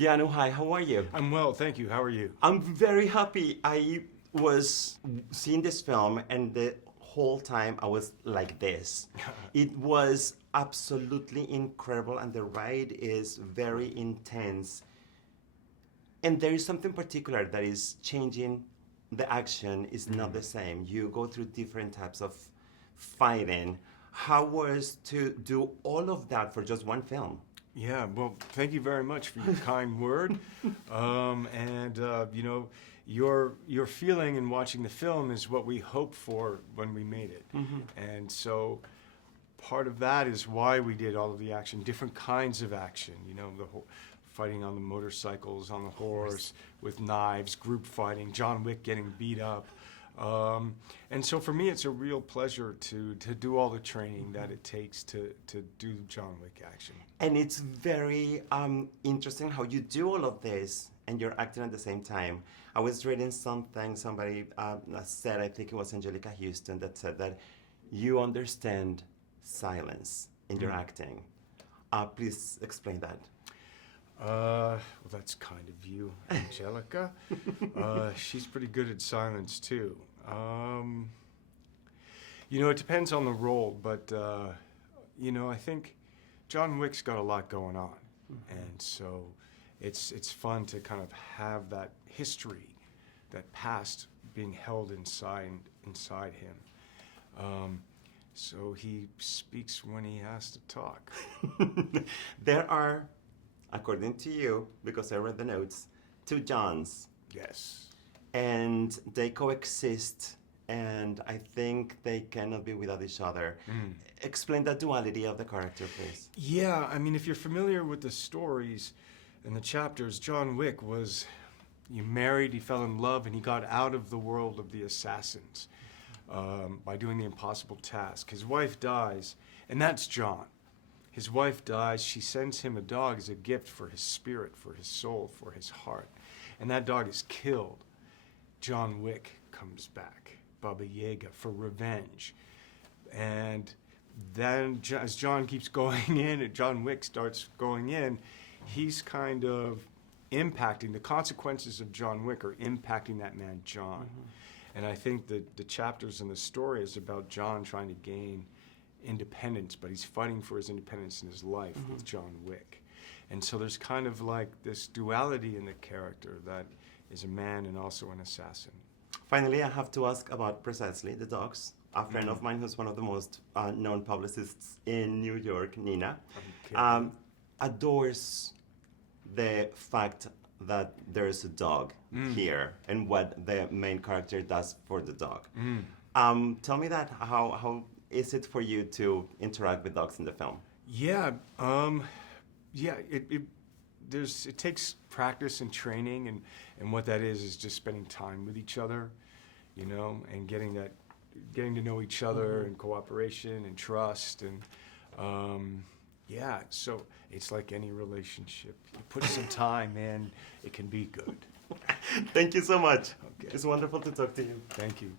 Keanu, hi, how are you? I'm well, thank you. How are you? I'm very happy. I was seeing this film and the whole time I was like this. It was absolutely incredible and the ride is very intense. And there is something particular that is changing. The action is not the same. You go through different types of fighting. How was to do all of that for just one film? Yeah, well, thank you very much for your kind word. You know, your feeling in watching the film is what we hoped for when we made it. And so part of that is why we did all of the action, different kinds of action, you know, the whole fighting on the motorcycles, on the horse, with knives, group fighting, John Wick getting beat up. And so for me, it's a real pleasure to do all the training that it takes to do John Wick action. And it's very interesting how you do all of this and you're acting at the same time. I was reading something, somebody said, I think it was Angelica Houston, that said that you understand silence in your acting. Please explain that. Well, that's kind of you, Angelica. She's pretty good at silence, too. You know, it depends on the role, but, you know, I think John Wick's got a lot going on. And so it's fun to kind of have that history, that past being held inside him. So he speaks when he has to talk. There are, according to you, because I read the notes, two Johns. Yes. And they coexist, and I think they cannot be without each other. Explain the duality of the character, please. Yeah, I mean, if you're familiar with the stories and the chapters, John Wick was married, he fell in love, and he got out of the world of the assassins by doing the impossible task. His wife dies, and that's John. His wife dies, she sends him a dog as a gift for his spirit, for his soul, for his heart. And that dog is killed. John Wick comes back, Baba Yaga, for revenge. And then as John keeps going in and John Wick starts going in, he's kind of impacting, the consequences of John Wick are impacting that man, John. And I think that the chapters in the story is about John trying to gain independence, but he's fighting for his independence in his life with John Wick. And so there's kind of like this duality in the character that is a man and also an assassin. Finally, I have to ask about precisely the dogs. A friend of mine who's one of the most known publicists in New York, Nina, adores the fact that there's a dog here and what the main character does for the dog. Tell me that, how is it for you to interact with dogs in the film? Yeah, it takes practice and training, and what that is just spending time with each other, you know, and getting to know each other and cooperation and trust, and yeah, so it's like any relationship. You put some time in, it can be good. Thank you so much. Okay. It's wonderful to talk to you. Thank you.